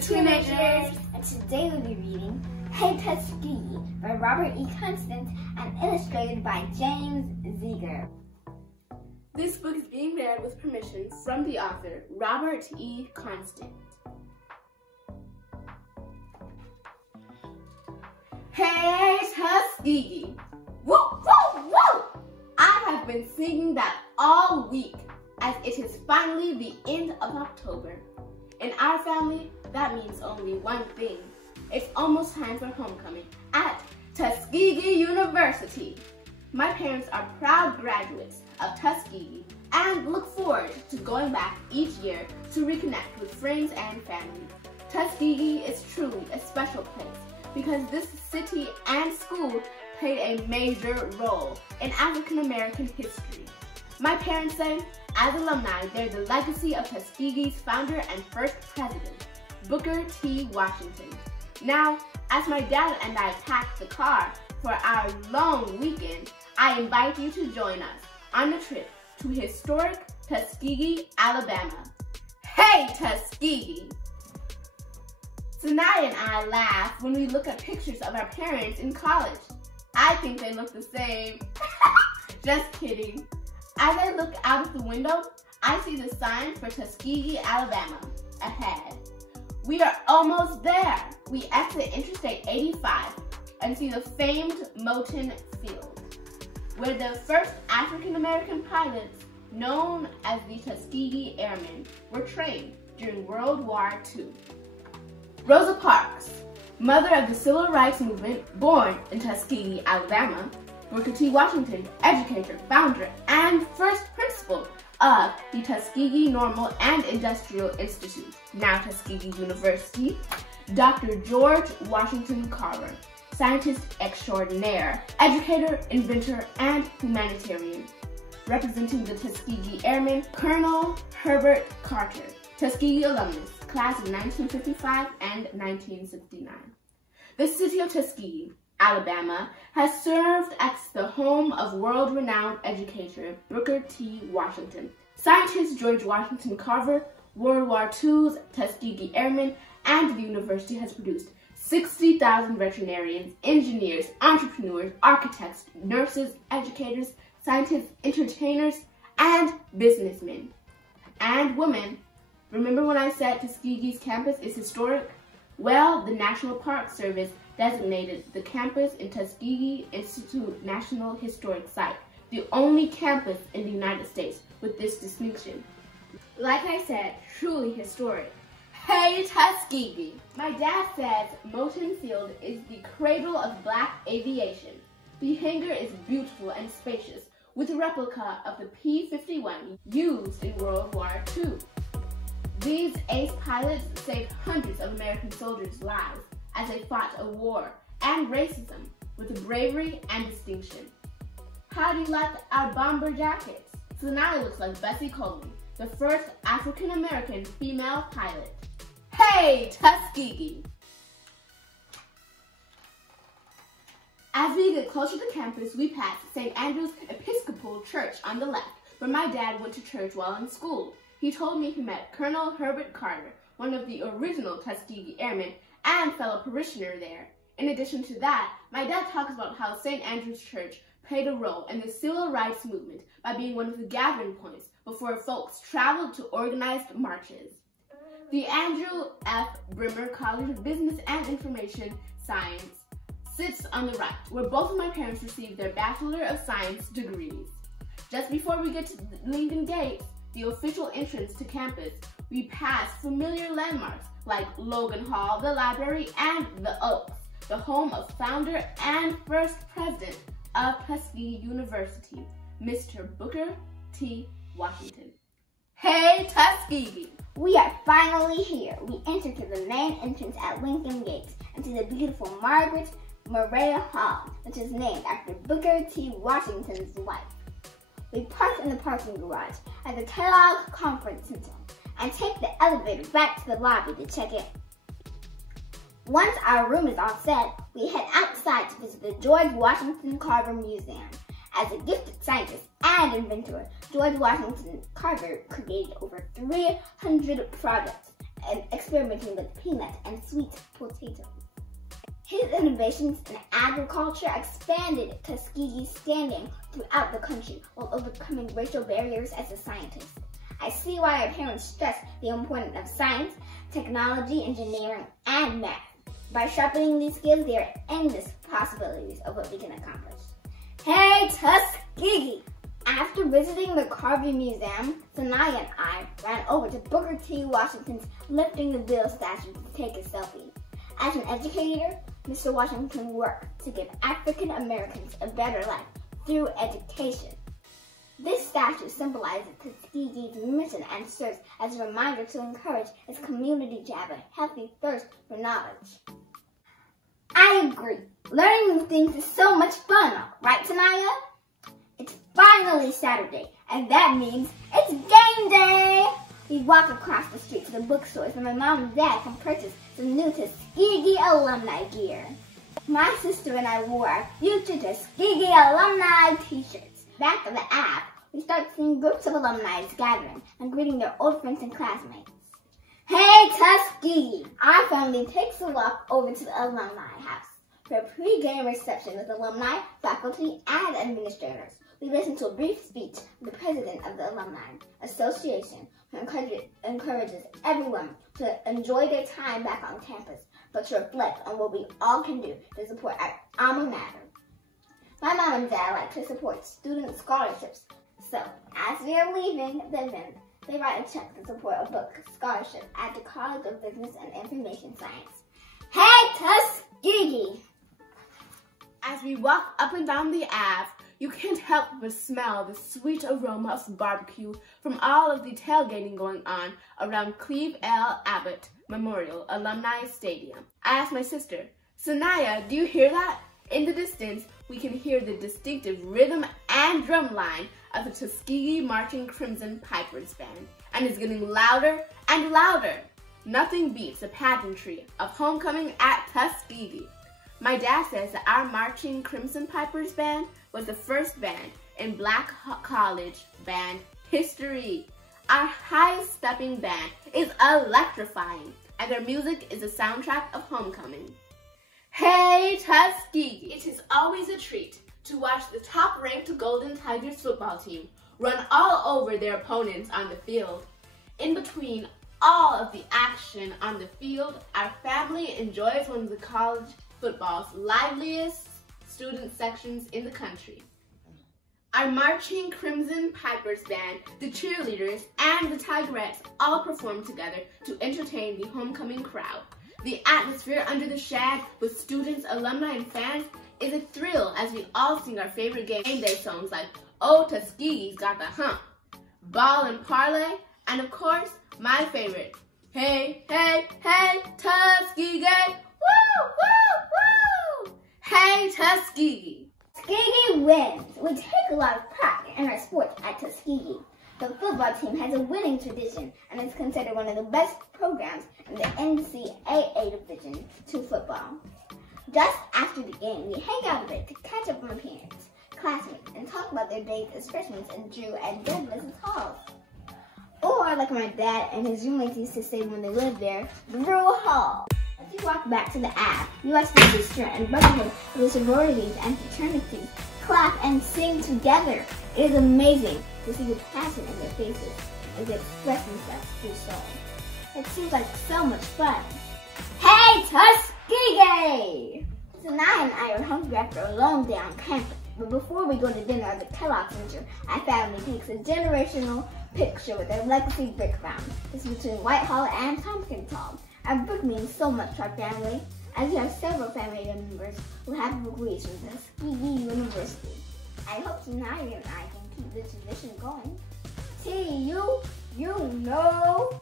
to Teenagers, and today we'll be reading Hey Tuskegee by Robert E. Constant and illustrated by James Zeger. This book is being read with permission from the author, Robert E. Constant. Hey Tuskegee! Woo, woo, woo! I have been singing that all week, as it is finally the end of October. In our family, that means only one thing. It's almost time for homecoming at Tuskegee University. My parents are proud graduates of Tuskegee and look forward to going back each year to reconnect with friends and family. Tuskegee is truly a special place because this city and school played a major role in African American history. My parents say, as alumni, they're the legacy of Tuskegee's founder and first president, Booker T. Washington. Now, as my dad and I pack the car for our long weekend, I invite you to join us on a trip to historic Tuskegee, Alabama. Hey, Tuskegee! Sanaya and I laugh when we look at pictures of our parents in college. I think they look the same. Just kidding. As I look out of the window, I see the sign for Tuskegee, Alabama, ahead. We are almost there. We exit Interstate 85 and see the famed Moton Field, where the first African-American pilots, known as the Tuskegee Airmen, were trained during World War II. Rosa Parks, mother of the Civil Rights Movement, born in Tuskegee, Alabama, Booker T. Washington, educator, founder, and first principal of the Tuskegee Normal and Industrial Institute, now Tuskegee University. Dr. George Washington Carver, scientist extraordinaire, educator, inventor, and humanitarian. Representing the Tuskegee Airmen, Colonel Herbert Carter, Tuskegee alumnus, class of 1955 and 1969. The city of Tuskegee, Alabama, has served as the home of world-renowned educator Booker T. Washington, scientist George Washington Carver, World War II's Tuskegee Airmen, and the university has produced 60,000 veterinarians, engineers, entrepreneurs, architects, nurses, educators, scientists, entertainers, and businessmen. And women. Remember when I said Tuskegee's campus is historic? Well, the National Park Service designated the campus in Tuskegee Institute National Historic Site, the only campus in the United States with this distinction. Like I said, truly historic. Hey Tuskegee! My dad says Moton Field is the cradle of black aviation. The hangar is beautiful and spacious, with a replica of the P-51 used in World War II. These ace pilots saved hundreds of American soldiers' lives as they fought a war and racism with bravery and distinction. How do you like our bomber jackets? Sanaya looks like Bessie Coleman, the first African-American female pilot. Hey, Tuskegee! As we get closer to campus, we pass St. Andrew's Episcopal Church on the left, where my dad went to church while in school. He told me he met Colonel Herbert Carter, one of the original Tuskegee Airmen, and fellow parishioner there. In addition to that, my dad talks about how St. Andrew's Church played a role in the civil rights movement by being one of the gathering points before folks traveled to organized marches. The Andrew F. Brimmer College of Business and Information Science sits on the right, where both of my parents received their Bachelor of Science degrees. Just before we get to the Lincoln Gates, the official entrance to campus, we pass familiar landmarks like Logan Hall, the library, and the Oaks, the home of founder and first president of Tuskegee University, Mr. Booker T. Washington. Hey, Tuskegee! We are finally here. We enter to the main entrance at Lincoln Gates and to the beautiful Margaret Maria Hall, which is named after Booker T. Washington's wife. We park in the parking garage at the Kellogg Conference Center and take the elevator back to the lobby to check in. Once our room is all set, we head outside to visit the George Washington Carver Museum. As a gifted scientist and inventor, George Washington Carver created over 300 products and experimenting with peanuts and sweet potatoes. His innovations in agriculture expanded Tuskegee's standing throughout the country while overcoming racial barriers as a scientist. I see why our parents stress the importance of science, technology, engineering, and math. By sharpening these skills, there are endless possibilities of what we can accomplish. Hey, Tuskegee! After visiting the Carvey Museum, Sanaya and I ran over to Booker T. Washington's Lifting the Bill statue to take a selfie. As an educator, Mr. Washington worked to give African Americans a better life through education. This statue symbolizes Tuskegee's mission and serves as a reminder to encourage its community to have a healthy thirst for knowledge. I agree. Learning new things is so much fun, right, Sanaya? It's finally Saturday, and that means it's game day! We walk across the street to the bookstore so my mom and dad can purchase some new Tuskegee alumni gear. My sister and I wore our future Tuskegee alumni t-shirts. Back at the Ave, we start seeing groups of alumni gathering and greeting their old friends and classmates. Hey, Tuskegee! Our family takes a walk over to the alumni house for a pre-game reception with alumni, faculty, and administrators. We listen to a brief speech from the president of the Alumni Association, who encourages everyone to enjoy their time back on campus, but to reflect on what we all can do to support our alma mater. My mom and dad like to support student scholarships, so as we are leaving the event, they write a check to support a book scholarship at the College of Business and Information Science. Hey, Tuskegee! As we walk up and down the Ave, you can't help but smell the sweet aroma of barbecue from all of the tailgating going on around Cleve L. Abbott Memorial Alumni Stadium. I asked my sister, Sanaya, do you hear that? In the distance, we can hear the distinctive rhythm and drum line of the Tuskegee Marching Crimson Pipers Band, and it's getting louder and louder. Nothing beats the pageantry of homecoming at Tuskegee. My dad says that our Marching Crimson Pipers Band was the first band in Black College band history. Our high-stepping band is electrifying, and their music is the soundtrack of homecoming. Hey, Tuskegee! It is always a treat to watch the top-ranked Golden Tigers football team run all over their opponents on the field. In between all of the action on the field, our family enjoys one of the college football's liveliest student sections in the country. Our Marching Crimson Pipers Band, the cheerleaders, and the Tigerettes all perform together to entertain the homecoming crowd. The atmosphere under the shed with students, alumni, and fans is a thrill as we all sing our favorite game day songs like Oh Tuskegee's Got the Hump, Ball and Parlay, and of course, my favorite, Hey, hey, hey, Tuskegee! Woo, woo, woo! Hey, Tuskegee! Tuskegee wins! We take a lot of pride in our sport at Tuskegee. The football team has a winning tradition and is considered one of the best programs in the NCAA Division II football. Just after the game, we hang out a bit to catch up on parents, classmates, and talk about their days as freshmen in Drew and Douglas Halls. Or, like my dad and his roommates used to say when they lived there, Drew Hall. As we walk back to the Ave, we watch the sister and brotherhood of the sororities and fraternities clap and sing together. It is amazing to see the passion in their faces as they express themselves through song. It seems like so much fun. Hey, Tuskegee! Sanaya and I are hungry after a long day on campus, but before we go to dinner at the Kellogg Center, our family takes a generational picture with their legacy brick found. This is between Whitehall and Tompkins Hall. Our brick means so much to our family, as we have several family members who have degrees from Tuskegee University. I hope Sanaya and I can keep this tradition going. You know.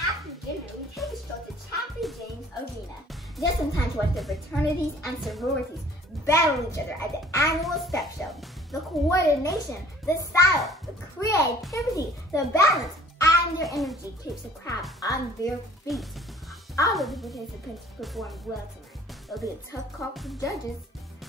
After dinner, we take a stroll to Chapter James Arena, just in time to watch the fraternities and sororities battle each other at the annual step show. The coordination, the style, the creativity, the balance, and their energy keeps the crowd on their feet. All of the participants performed well tonight. It'll be a tough call for judges.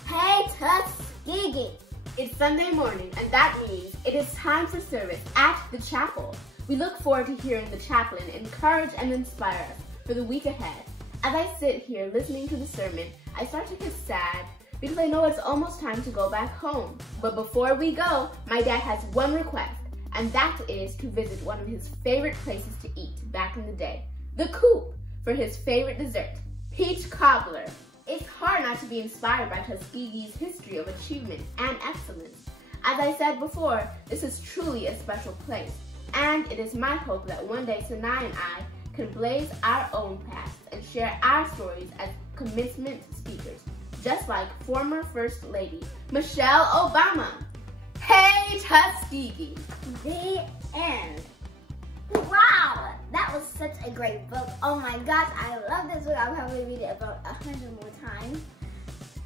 Hey, Tuskegee! It's Sunday morning, and that means it is time for service at the chapel. We look forward to hearing the chaplain encourage and inspire us for the week ahead. As I sit here listening to the sermon, I start to get sad because I know it's almost time to go back home. But before we go, my dad has one request, and that is to visit one of his favorite places to eat back in the day, the Coop, for his favorite dessert, peach cobbler. It's hard not to be inspired by Tuskegee's history of achievement and excellence. As I said before, this is truly a special place, and it is my hope that one day Sanai and I can blaze our own paths and share our stories as commencement speakers, just like former First Lady Michelle Obama. Hey, Tuskegee! The end. Wow, that was such a great book. Oh my gosh, I love this book. I'll probably read it about 100 more times.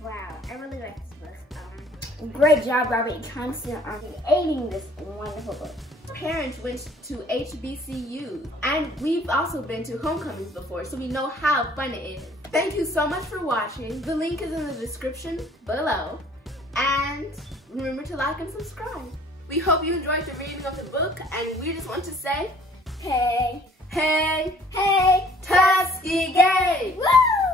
Wow, I really like this book. Great job, Robert Thompson, on creating this wonderful book. Parents went to HBCUs, and we've also been to homecomings before, so we know how fun it is. Thank you so much for watching. The link is in the description below, and remember to like and subscribe. We hope you enjoyed the reading of the book, and we just want to say, Hey, hey, hey, Tuskegee! woo!